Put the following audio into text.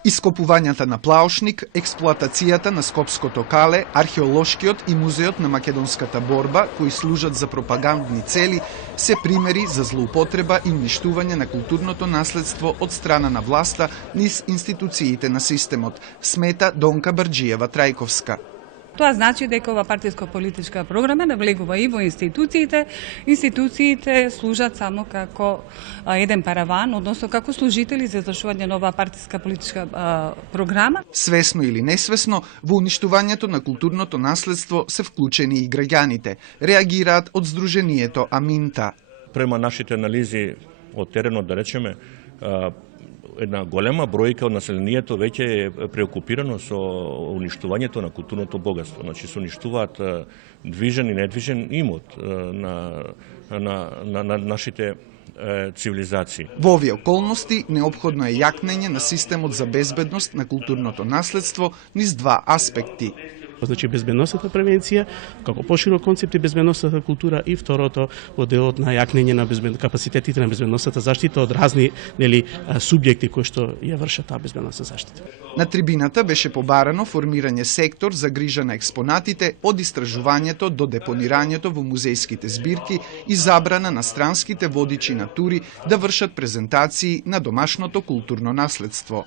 Ископувањата на плаушник, експлоатацијата на Скопското кале, археолошкиот и музеот на македонската борба, кои служат за пропагандни цели, се примери за злоупотреба и уништување на културното наследство од страна на власта низ институциите на системот, смета Донка Барџиева-Трајковска. Тоа значи дека ова партиско-политичка програма навлегува и во институциите. Институциите служат само како еден параван, односно како служители за извршување на оваа партиска политичка програма. Свесно или несвесно, во уништувањето на културното наследство се вклучени и граѓаните, реагираат од Сдруженијето Аминта. Према нашите анализи од теренот, да речеме, една голема бројка од населението веќе е преокупирано со уништувањето на културното богатство. Значи се уништуваат движен и недвижен имот на нашите цивилизации. Во овие околности неопходно е јакнење на системот за безбедност на културното наследство низ два аспекти. Значи безбедносната превенција, како поширок концепт и безбедносната култура, и второто во делот на јакнење на капацитетите на безбедносната заштита од разни субјекти кои што ја вршат таа безбедносна заштита. На трибината беше побарано формирање сектор за грижа на експонатите од истражувањето до депонирањето во музејските збирки и забрана на странските водичи на тури да вршат презентации на домашното културно наследство.